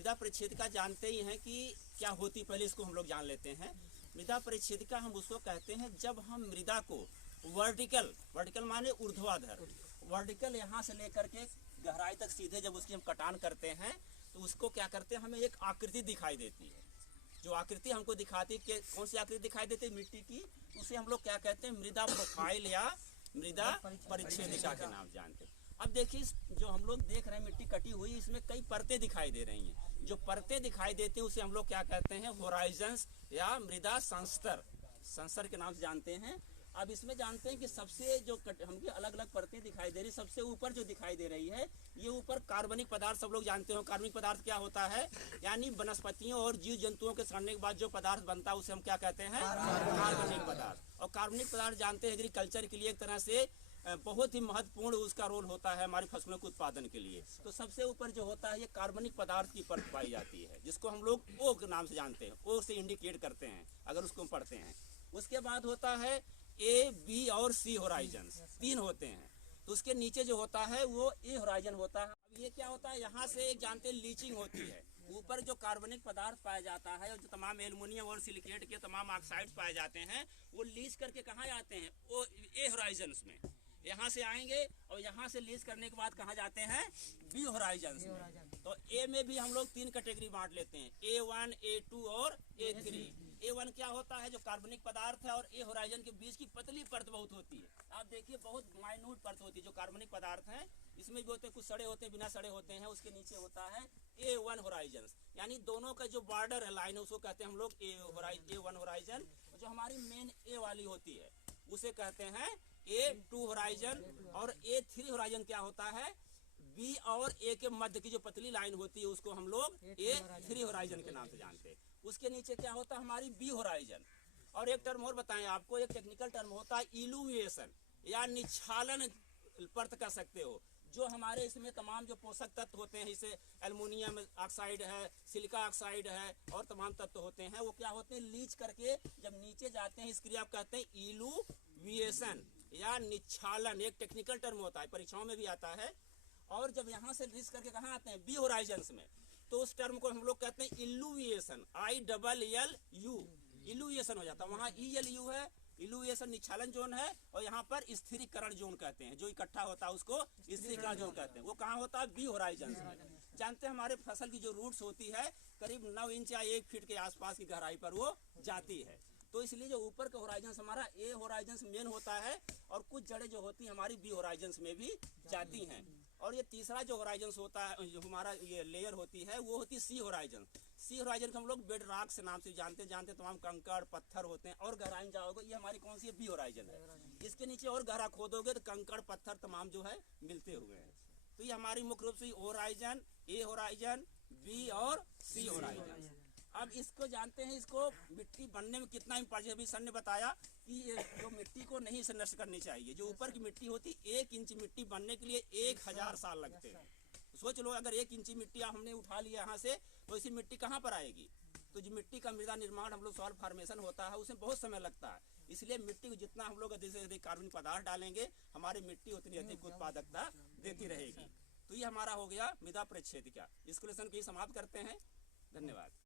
मृदा परिच्छेदिका जानते ही हैं कि क्या होती, पहले इसको हम लोग जान लेते हैं। मृदा परिच्छेदिका हम उसको कहते हैं जब हम मृदा को वर्टिकल माने ऊर्ध्वाधर, वर्टिकल यहाँ से लेकर के गहराई तक सीधे जब उसकी हम कटान करते हैं तो उसको क्या करते हैं, हमें एक आकृति दिखाई देती है। जो आकृति हमको दिखाती है, कौन सी आकृति दिखाई देती है, मिट्टी की, उसे हम लोग क्या कहते हैं, मृदा प्रोफाइल या मृदा परिच्छेदिका के नाम जानते हैं। अब देखिए जो हम लोग देख रहे हैं मिट्टी कटी हुई, इसमें कई परतें दिखाई दे रही हैं। जो परतें दिखाई देती हैं उसे हम लोग क्या कहते हैं, होराइजन्स या मृदा संस्तर के नाम से जानते हैं। अब इसमें जानते हैं कि सबसे जो हमकी अलग अलग परतें दिखाई दे रही, सबसे ऊपर जो दिखाई दे रही है ये ऊपर कार्बनिक पदार्थ, सब लोग जानते हो कार्बनिक पदार्थ क्या होता है, यानी वनस्पतियों और जीव जंतुओं के सड़ने के बाद जो पदार्थ बनता है उसे हम क्या कहते हैं, कार्बनिक पदार्थ। और कार्बनिक पदार्थ जानते हैं एग्रीकल्चर के लिए एक तरह से बहुत ही महत्वपूर्ण उसका रोल होता है हमारी फसलों के उत्पादन के लिए। तो सबसे ऊपर जो होता है ये कार्बनिक पदार्थ की परत पाई जाती है, जिसको हम लोग ओ के नाम से जानते हैं, ओ से इंडिकेट करते हैं अगर उसको हम पढ़ते हैं। उसके बाद होता है ए, बी और सी होराइजन, तीन होते हैं। तो उसके नीचे जो होता है वो ए होराइजन होता है। अब ये क्या होता है, यहाँ से एक जानते हैं लीचिंग होती है, ऊपर जो कार्बनिक पदार्थ पाया जाता है और जो तमाम एल्युमिनियम और सिलिकेट के तमाम ऑक्साइड्स पाए जाते हैं वो लीच करके कहाँ जाते हैं, वो ए होराइजन में यहाँ से आएंगे और यहाँ से लीज करने के बाद कहाँ जाते हैं, बी होराइजन में। तो ए में भी हम लोग तीन कैटेगरी बांट लेते हैं, A1, A2 और A3। A1 क्या होता है, जो कार्बनिक पदार्थ है, और ए होराइजन के बीच की पतली परत बहुत होती है। आप देखिए बहुत माइन्यूट परत होती है जो कार्बनिक पदार्थ है, इसमें भी होते हैं, कुछ सड़े होते हैं, बिना सड़े होते हैं। उसके नीचे होता है A1 होराइजन, यानी दोनों का जो बॉर्डर है, लाइन है, उसको कहते हैं हम लोग A1 होराइजन। जो हमारी मेन ए वाली होती है उसे कहते हैं A2 होराइजन। और A3 होराइजन क्या होता है, बी और ए के मध्य की जो पतली लाइन होती है उसको हम लोग A3 होराइजन के नाम से जानते हैं। उसके नीचे क्या होता है, हमारी बी होराइजन। और एक टर्म और बताएं आपको, एक टेक्निकल टर्म होता है इल्यूमिनेशन या निच्छालन परत कह सकते हो। जो हमारे इसमें तमाम जो पोषक तत्व होते हैं, जैसे एल्युमिनियम ऑक्साइड है, सिलिका ऑक्साइड है और तमाम तत्व होते हैं, वो क्या होते हैं, लीच करके जब नीचे जाते हैं इस क्रिया को कहते हैं इल्यूमिनेशन या निच्छालन। एक टेक्निकल टर्म होता है, परीक्षाओं में भी आता है। और जब यहाँ से लीच करके कहाँ आते हैं, बी होराइजन में, तो उस टर्म को हम लोग कहते हैं इल्यूमिनेशन, ILLU, इल्यूमिनेशन हो जाता है। वहाँ ELU है, इल्यूमिनेशन निच्छालन जोन है, और यहाँ पर स्थिरीकरण जोन कहते हैं, जो इकट्ठा होता है उसको स्थिरीकरण जोन कहते हैं। वो कहाँ होता है, बी होराइजन में। जानते हैं हमारे फसल की जो रूट्स होती है करीब 9 इंच या 1 फीट के आसपास की गहराई पर वो जाती है। तो इसलिए जो ऊपर का होराइजन हमारा ए होराइजन मेन होता है, और कुछ जड़ें जो होती हैं हमारी बी होराइजन में भी जाती हैं। और ये तीसरा जो होराइजन होता है, जो हमारा ये लेयर होती है, वो होती है सी होराइजन। सी होराइजन को हम लोग बेड रॉक से नाम से जानते तमाम कंकड़ पत्थर होते हैं। और गहराई में जाओगे, ये हमारी कौन सी है, बी होराइजन है। इसके नीचे और गहरा खोदोगे तो कंकड़ पत्थर तमाम जो है मिलते हुए हैं। तो ये हमारी मुख्य रूप से होराइजन, ए होराइजन, बी और सी होराइजन। अब इसको जानते हैं, इसको मिट्टी बनने में कितना इम्पोर्टेंट, अभी सर ने बताया कि जो मिट्टी को नहीं से नष्ट करनी चाहिए। जो ऊपर की मिट्टी होती, 1 इंच मिट्टी बनने के लिए 1000 साल लगते हैं। सोच लो अगर 1 इंची मिट्टी हमने उठा लिया यहाँ से, तो इसी मिट्टी कहाँ पर आएगी। तो जो मिट्टी का मृदा निर्माण हम लोग सॉइल फॉर्मेशन होता है, उसमें बहुत समय लगता है। इसलिए मिट्टी को जितना हम लोग अधिक से अधिक कार्बनिक पदार्थ डालेंगे, हमारी मिट्टी उतनी अधिक उत्पादकता देती रहेगी। तो ये हमारा हो गया मृदा परिच्छेदिका। इसको लेसन को समाप्त करते हैं। धन्यवाद।